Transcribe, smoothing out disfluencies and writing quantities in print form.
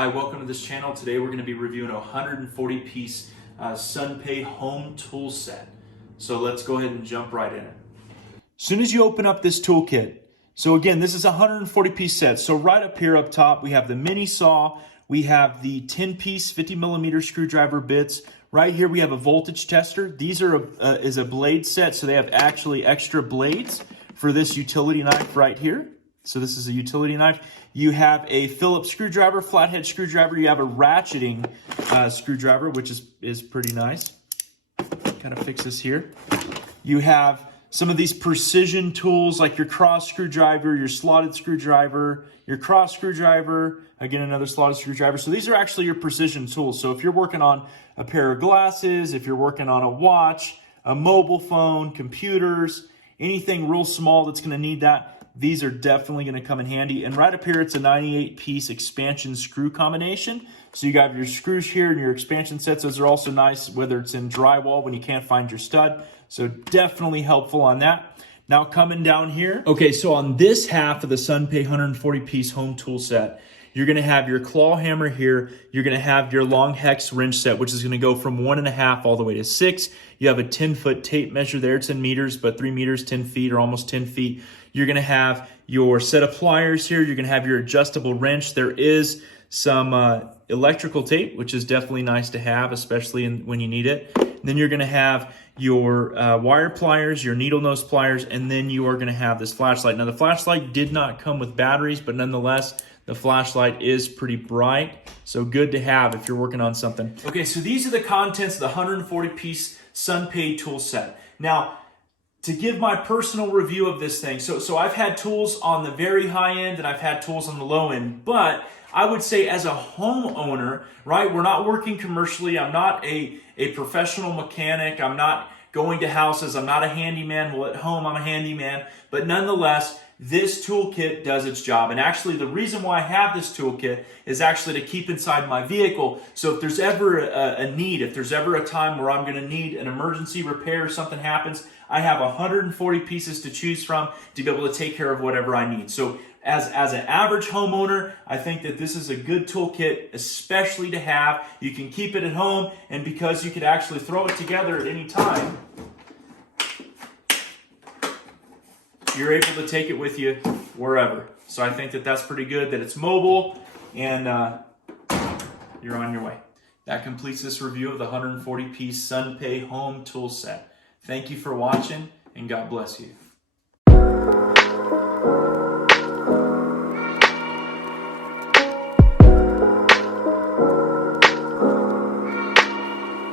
Hi, welcome to this channel. Today we're going to be reviewing a 140-piece Sundpey home tool set. So let's go ahead and jump right in it. As soon as you open up this toolkit, so again, this is a 140-piece set. So right up here up top, we have the mini saw, we have the 10-piece 50mm screwdriver bits. Right here we have a voltage tester. These are is a blade set, so they have actually extra blades for this utility knife right here. So this is a utility knife. You have a Phillips screwdriver, flathead screwdriver. You have a ratcheting screwdriver, which is pretty nice. Kind of fix this here. You have some of these precision tools like your cross screwdriver, your slotted screwdriver, your cross screwdriver, again, another slotted screwdriver. So these are actually your precision tools. So if you're working on a pair of glasses, if you're working on a watch, a mobile phone, computers, anything real small that's going to need that, these are definitely going to come in handy. And right up here, it's a 98-piece expansion screw combination. So you got your screws here and your expansion sets. Those are also nice, whether it's in drywall when you can't find your stud. So definitely helpful on that. Now coming down here. Okay, so on this half of the Sundpey 140-piece home tool set, you're going to have your claw hammer here. You're going to have your long hex wrench set, which is going to go from 1.5 all the way to 6. You have a 10-foot tape measure there. It's in meters, but 3 meters, 10 feet, or almost 10 feet. You're going to have your set of pliers here. You're going to have your adjustable wrench. There is some electrical tape, which is definitely nice to have, especially when you need it. Then you're going to have your wire pliers, your needle nose pliers, and then you are going to have this flashlight. Now, the flashlight did not come with batteries, but nonetheless, the flashlight is pretty bright, so good to have if you're working on something. Okay, so these are the contents of the 140-piece Sundpey tool set. Now, to give my personal review of this thing, so I've had tools on the very high end and I've had tools on the low end, but I would say as a homeowner, right, we're not working commercially. I'm not a professional mechanic. I'm not going to houses. I'm not a handyman. Well, at home, I'm a handyman. But nonetheless, this toolkit does its job. And actually, the reason why I have this toolkit is actually to keep inside my vehicle. So if there's ever a need, if there's ever a time where I'm going to need an emergency repair or something happens, I have 140 pieces to choose from to be able to take care of whatever I need. So as an average homeowner, I think that this is a good toolkit, especially to have. You can keep it at home, and because you could actually throw it together at any time, you're able to take it with you wherever. So I think that that's pretty good, that it's mobile, and you're on your way. That completes this review of the 140-piece Sundpey home tool set. Thank you for watching, and God bless you.